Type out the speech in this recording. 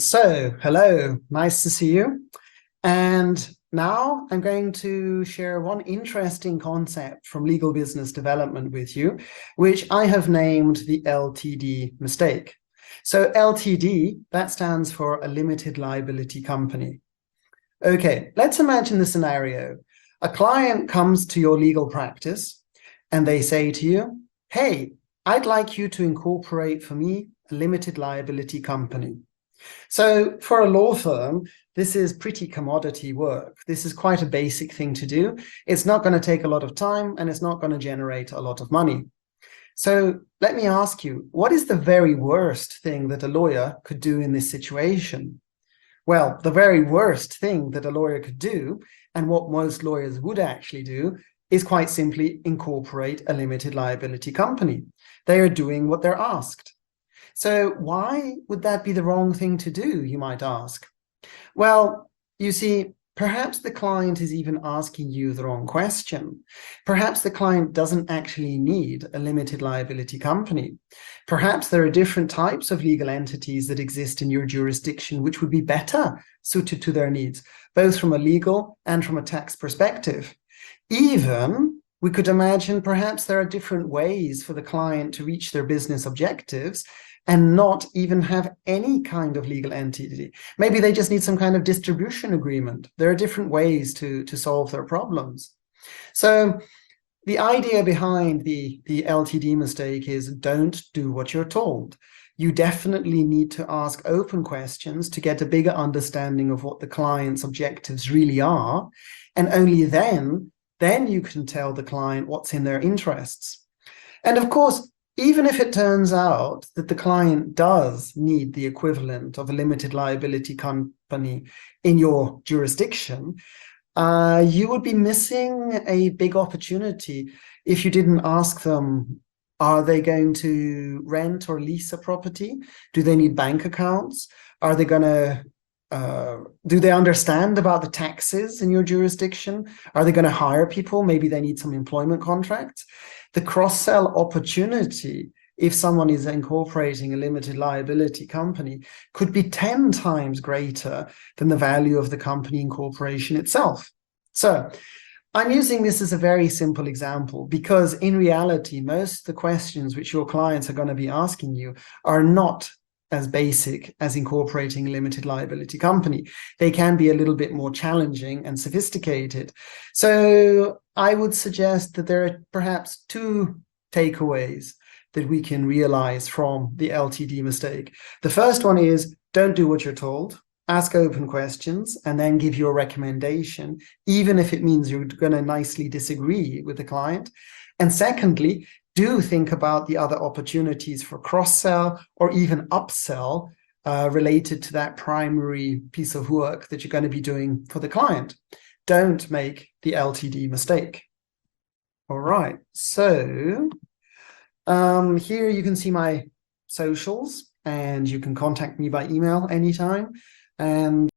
So hello, nice to see you. And now I'm going to share one interesting concept from legal business development with you, which I have named the LTD mistake. So LTD, that stands for a limited liability company. Okay, let's imagine the scenario. A client comes to your legal practice and they say to you, hey, I'd like you to incorporate for me a limited liability company. So for a law firm, this is pretty commodity work. This is quite a basic thing to do. It's not going to take a lot of time and it's not going to generate a lot of money. So let me ask you, what is the very worst thing that a lawyer could do in this situation? Well, the very worst thing that a lawyer could do, and what most lawyers would actually do, is quite simply incorporate a limited liability company. They are doing what they're asked. So why would that be the wrong thing to do, you might ask? Well, you see, perhaps the client is even asking you the wrong question. Perhaps the client doesn't actually need a limited liability company. Perhaps there are different types of legal entities that exist in your jurisdiction which would be better suited to their needs, both from a legal and from a tax perspective. Even we could imagine perhaps there are different ways for the client to reach their business objectives and not even have any kind of legal entity. Maybe they just need some kind of distribution agreement. There are different ways to solve their problems. So the idea behind the LTD mistake is don't do what you're told. You definitely need to ask open questions to get a bigger understanding of what the client's objectives really are. And only then you can tell the client what's in their interests. And of course, even if it turns out that the client does need the equivalent of a limited liability company in your jurisdiction, you would be missing a big opportunity if you didn't ask them, are they going to rent or lease a property? Do they need bank accounts? Are they going to do they understand about the taxes in your jurisdiction? Are they going to hire people? Maybe they need some employment contracts. The cross-sell opportunity, if someone is incorporating a limited liability company, could be 10 times greater than the value of the company incorporation itself. So I'm using this as a very simple example because in reality, most of the questions which your clients are going to be asking you are not as basic as incorporating a limited liability company. They can be a little bit more challenging and sophisticated. So I would suggest that there are perhaps two takeaways that we can realize from the LTD mistake. The first one is don't do what you're told, ask open questions, and then give your recommendation, even if it means you're going to nicely disagree with the client. And secondly, do think about the other opportunities for cross-sell or even upsell related to that primary piece of work that you're going to be doing for the client. Don't make the LTD mistake. All right, so here you can see my socials and you can contact me by email anytime. And